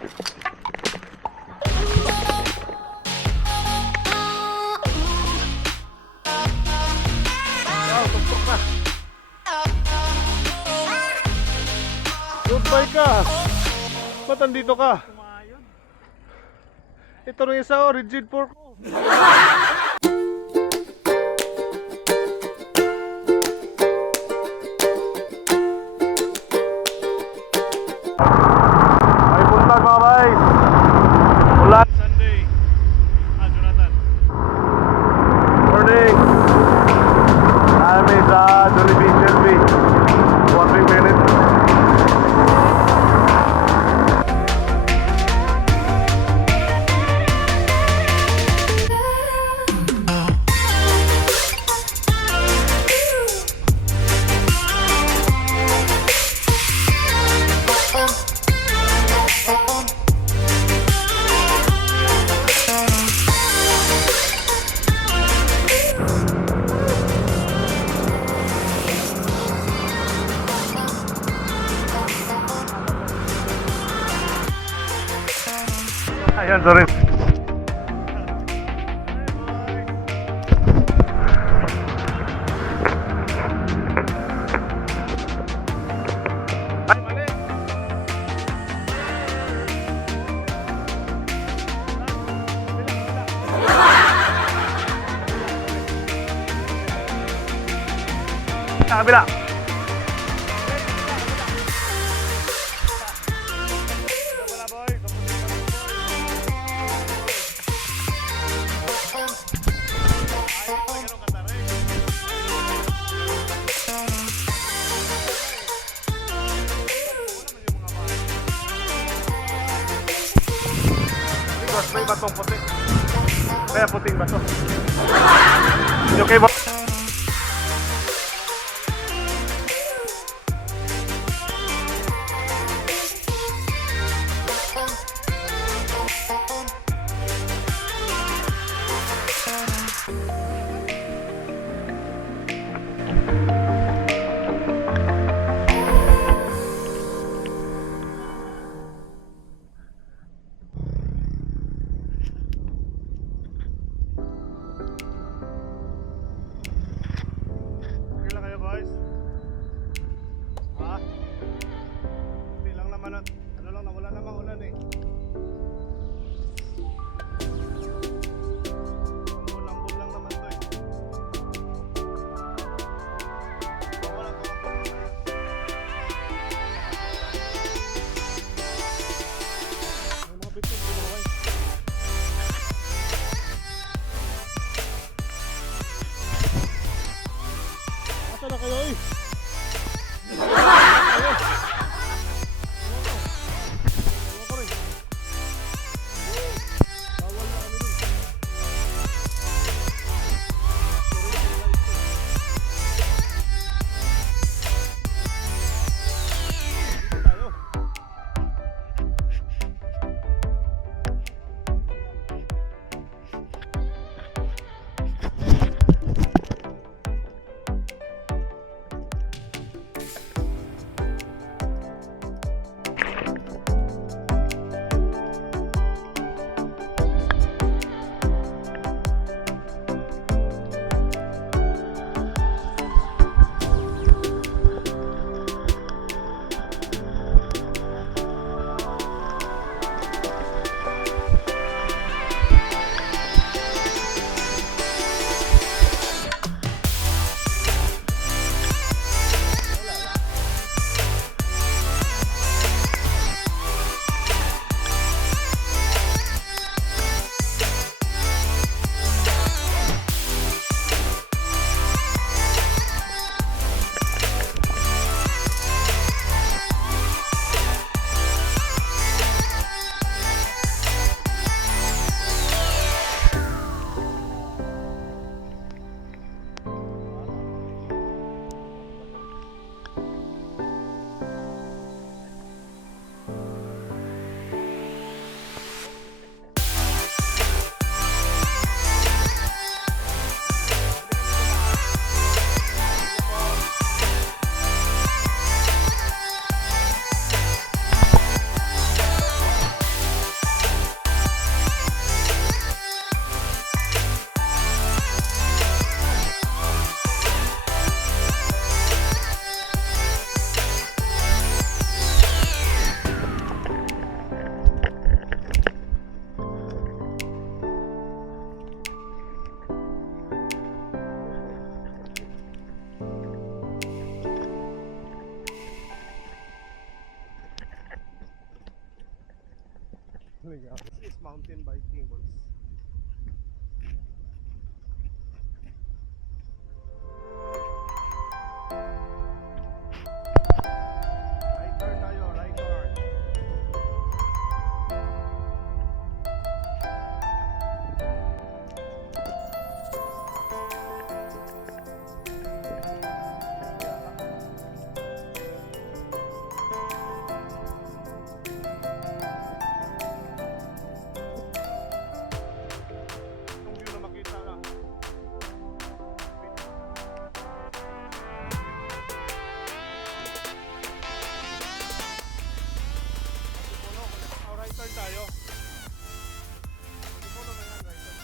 Tuktok na. Goodbye ka. Ba't andito ka? Ito rin isa, rigid pork. Ay buntag mga bay. Ulan. Sunday. Jonathan. Morning. Kami sa Jollibee Shelby. 1 minute. Ayan, sorry. Ay, mali. Kabila. May batong puti. Kaya puting bato. Okay ba? This is mountain biking, boys. Right turn tayo, right turn. Itong view na makita ka. Puno, right turn tayo. Puno na yan, right turn.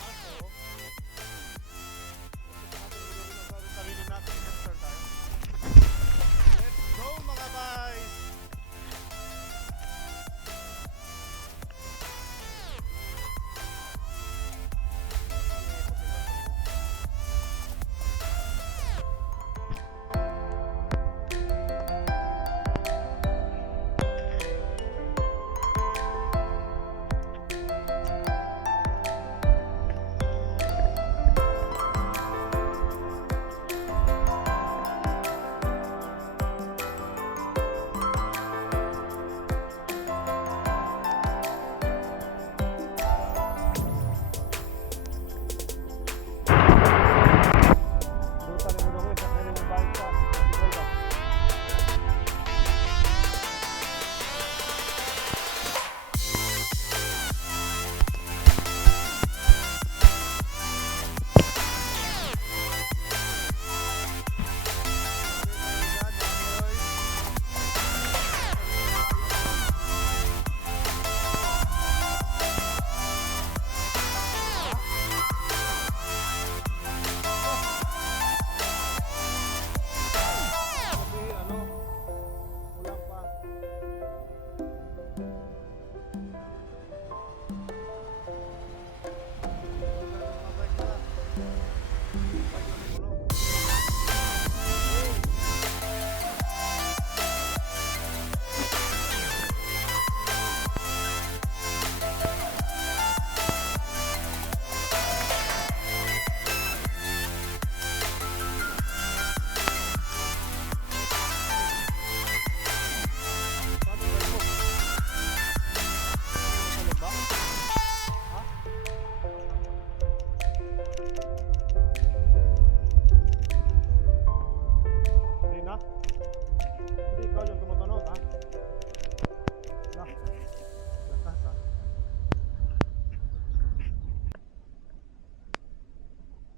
Ako, sarili natin, left turn tayo. Let's go mga boys!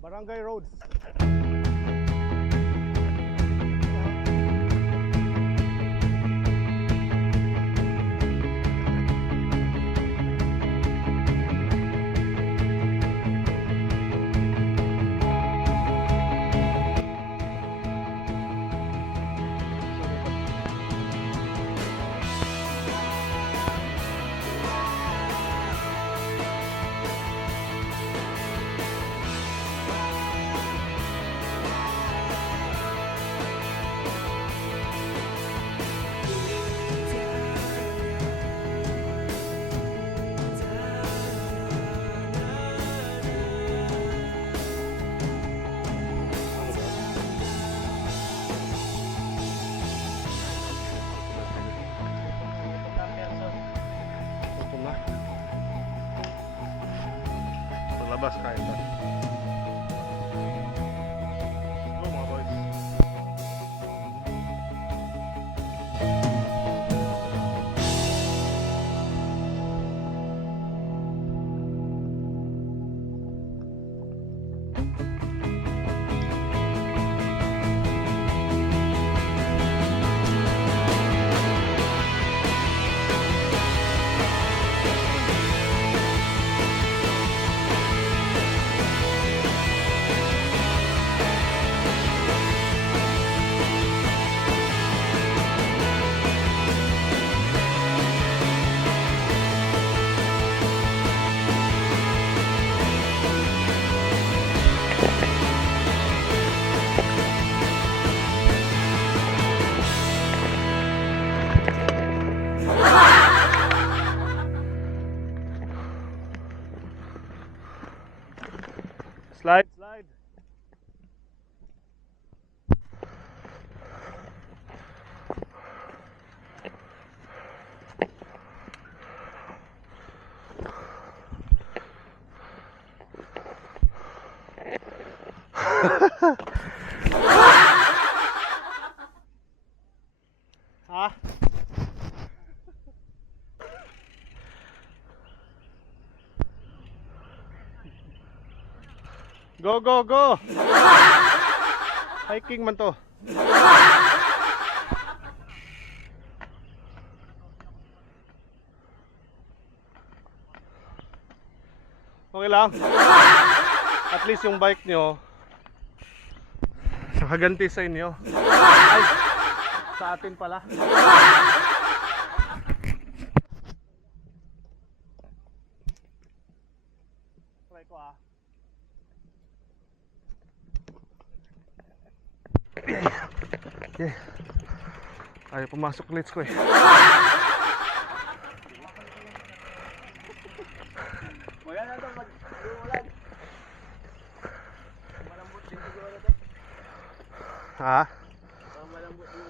Barangay Roads. Labas kayo ito. Go mga boys. Go, go, go! Hiking man to. Okay lang. At least yung bike nyo nakaganti sa inyo. Ay, sa atin pala. Try ko ah. Okay. Ayaw pumasok glitch ko eh. Wala na ito, mag-ulan. Malambot din siguro na ito. Ha? Malambot din.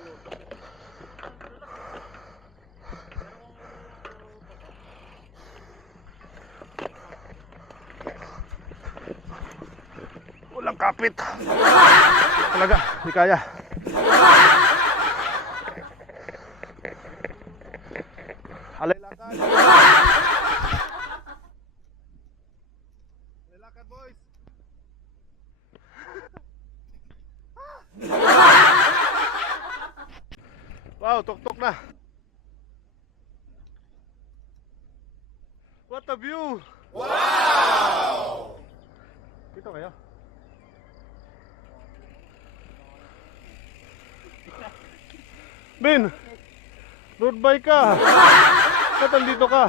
Walang kapit. Talaga, di kaya. Alay lakad. Alay lakad, boys. Wow, tok-tok na. What a view! Wow! Dito kayo. Ben, road bike ka. Ba't nandito ka?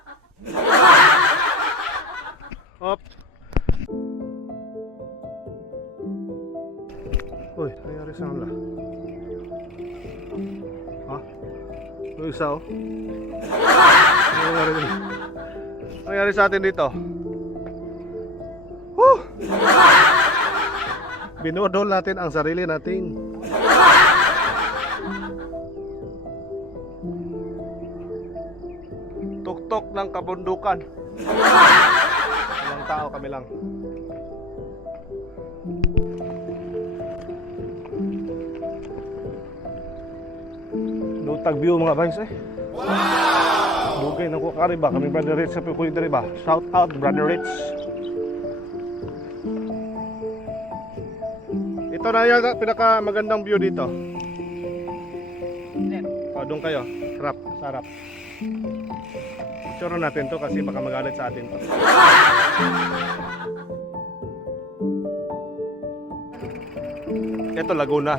Up. Uy, nangyari sa kanila. Ha? Yung isa oh. Ano nangyari dito? Ano nangyari sa atin dito? Woo! Binodol natin ang sarili natin. Tuktok ng kabundukan. Walang tao, kami lang. Lutag view mga boys eh. Wow! Dugay na ko kariba, kami Brother Rich sa Pikuy ba. Shout out Brother Rich. Ito na yung pinaka magandang view dito. O, doon kayo. Harap, sa harap. Picture natin to kasi baka magalit sa atin to. Ito Laguna.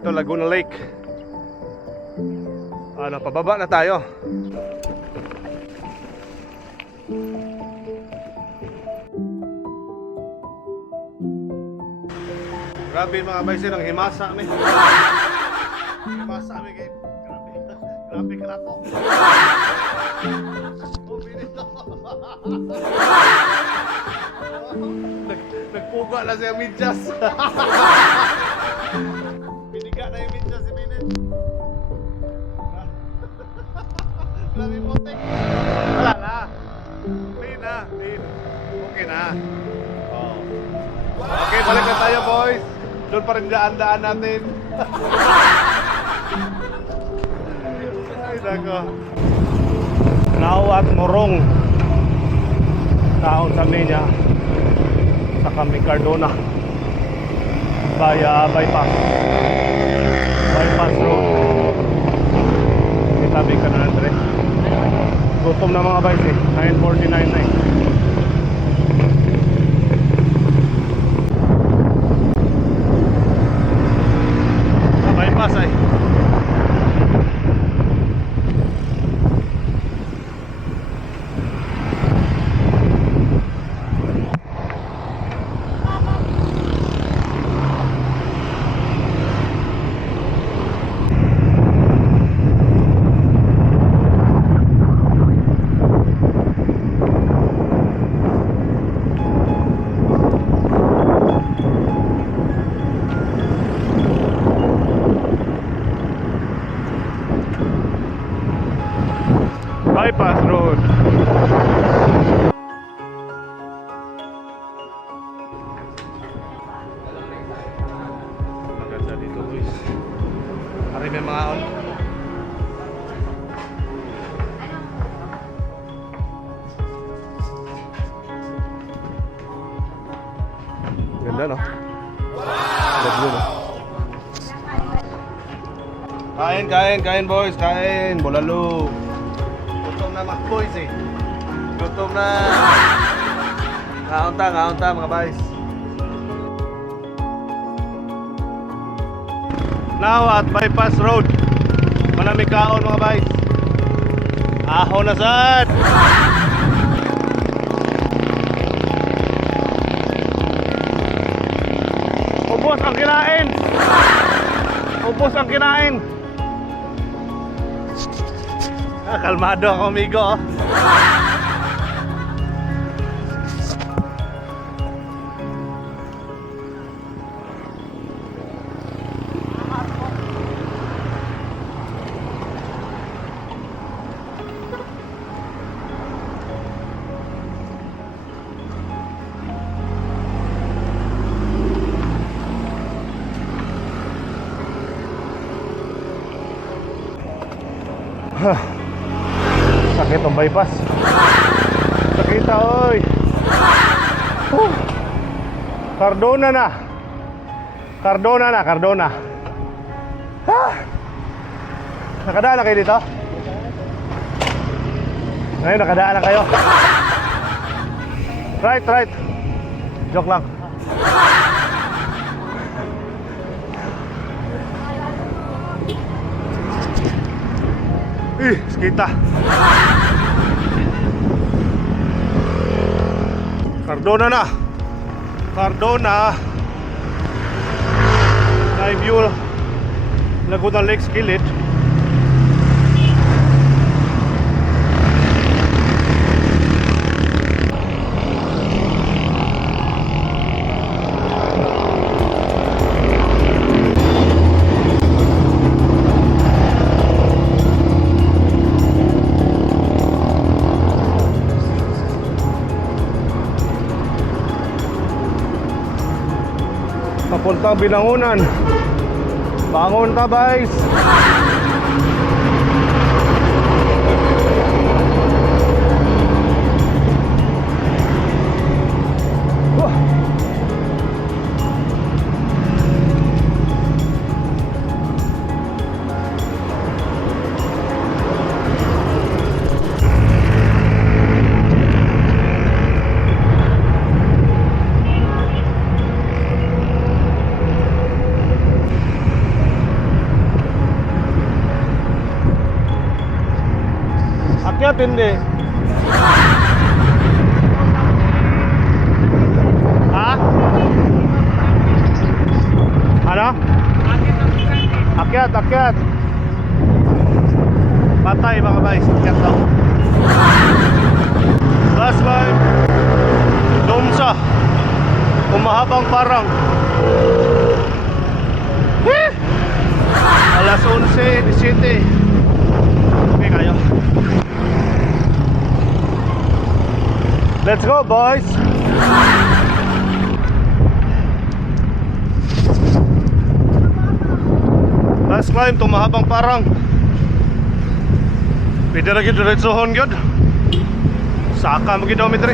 Ito Laguna Lake. Ano, pababa na tayo. Grabe mga baysin, ang himasa kami. Himasa kami kayo. Grabe krapo. Oh, binito. Nagpuga na siya medyas. Biniga na yung medyas si Binit. Grabe putik. Wala na. Clean na. Clean. Okay na. Oh. Okay, balik na tayo boys. Doon pa rin daan-daan natin. Ay, nako. Now at Morong. Taon sa Menya. Sa kami Cardona. Via bypass. Bypass road. Sabi ka na Andre. Gutom na mga boys eh. 9:49 na eh. Bypass ay. Bypass road. Maganda dito guys. Hari may mga on. Ganda, no? Ganda, no? Kain boys, kain. Bulalo. Gutom na mga boys eh. Gutom na. Kaunta mga boys. Now at Bypass Road. Manami kaon mga boys. Ahon na sad. Ubos ang kinain. Ubos ang kinain. Kalmado ako, amigo. Sakit ang bypass. Sakit oy. Cardona na. Nakadaan na kayo dito? Ngayon nakadaan na kayo. Right. Joke lang. Kita. Cardona. Live view Laguna Lake Skillet. Papuntang Binangonan. Bangon ta, guys. Akyat hindi. Ha? Ano? Akyat. Patay mga guys. Akyat daw. Last line. Domsa. Kumahabang parang. Alas 11:17. Okay kayo. Let's go, boys. Last climb to mahabang parang. Pwede lagi diretsohon gyud. Saka mo kilometer.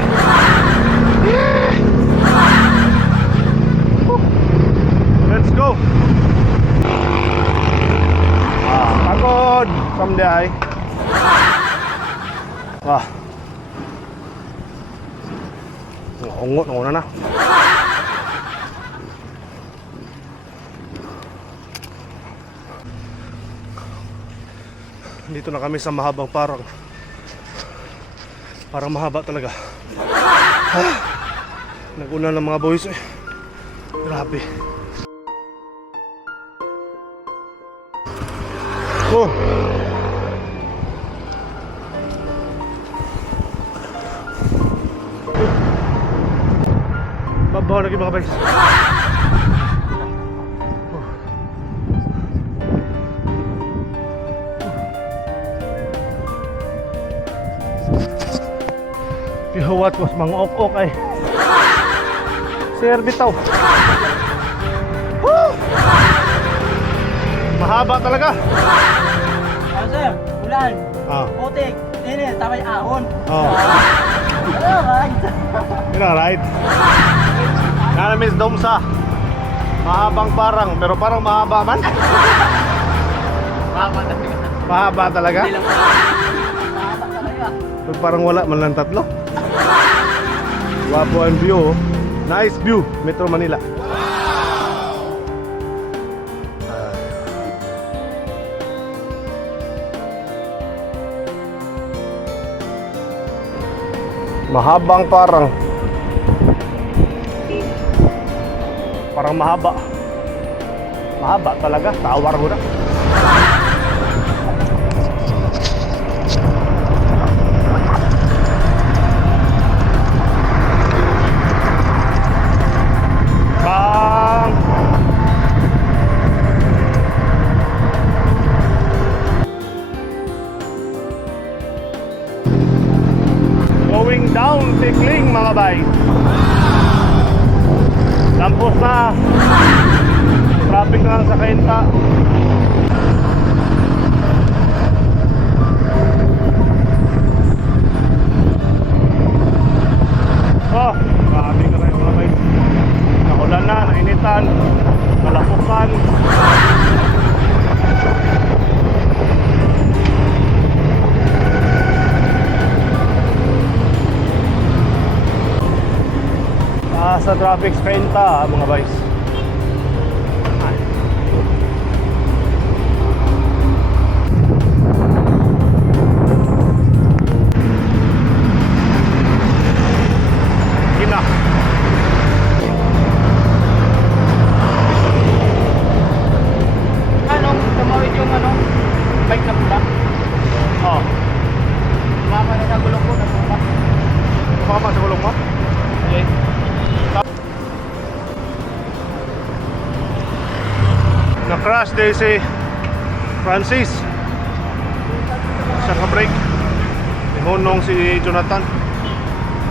Let's go. Pagod someday. Ungot na. Dito na kami sa mahabang parang. Parang mahaba talaga. Nag-una ng mga boys eh. Grabe. Babaw lagi mga guys. Pihuwat was mga ok-ok ay. Sir bitaw. Mahaba talaga. Sir, ulan. Putik. Ini, tamay ahon. Ride. Ride. Nga na Miss Domsa. Mahabang parang, pero parang mahaba man. Mahaba talaga. Mahaba talaga? Hindi lang mahaba talaga. Pero parang wala man lang tatlo. Wapo ang view. Oh. Nice view, Metro Manila. Mahabang parang. Parang mahaba. Mahaba talaga, tawar ko na. Bang! Going down, Tikling mga bay. Lampos na. Traffic na lang sa Kainta. Oh, marami ka rin mga bay. Nakulan na, nainitan, nalapukan. Sa traffic sa Kainta mga boys. Gina. Anong tumawid yung bike na pula? Oh, Mama na nagulong ko, nasuka. mama sa gulong mo? Okay. Na-crash din si Francis. Siya ka-break. Ihunong si Jonathan.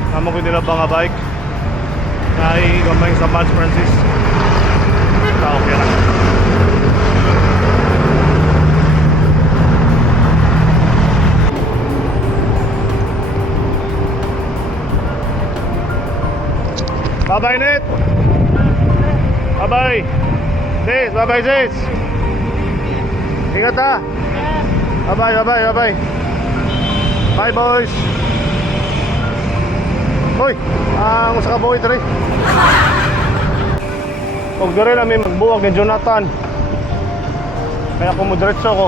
Tama ko nila ba nga bike. Ay gamay sa Mans Francis. Okay lang. Bye-bye, Net. Bye-bye. Sis, bye-bye, sis. Ingat ha. Bye-bye, bye-bye, bye-bye. Bye, boys. Hoy, ang usa ka boy diri. Og diri na may magbuwag ni Jonathan. Kaya kung diretso ko.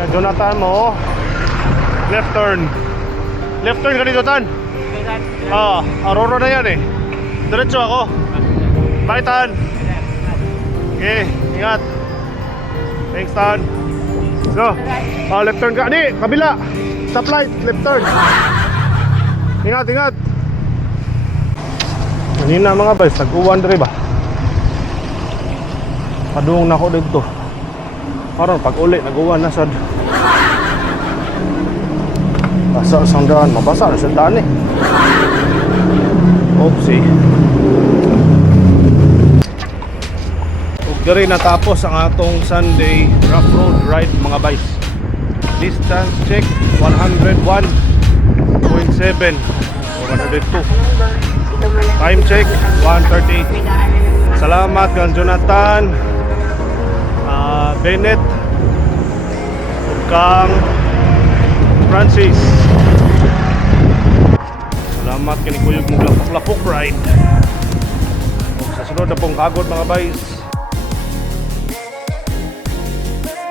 Ya Jonathan mo. Left turn. Left turn ka dito, Tan. Aurora na yan eh. Diretso ako. Bye, Tan. Okay, ingat. Thanks, Tan. So, left turn ka. Di, kabila. Stoplight, left turn. Ingat, ingat. Kanina mga boys, nag-uwan rin ba? Padung na ako dito. Karon pag uli, nag-uwan na sad. Basa sa daan, mabasa na sa daan eh. Oopsie. Dari natapos ang atong Sunday rough road ride mga boys. Distance check 101.7 or 102. Time check 1:30. Salamat kang Jonathan, Bennett, kang Francis. Salamat kini kuyog mong lapok-lapok ride. Sa sunod na pong kagod mga boys.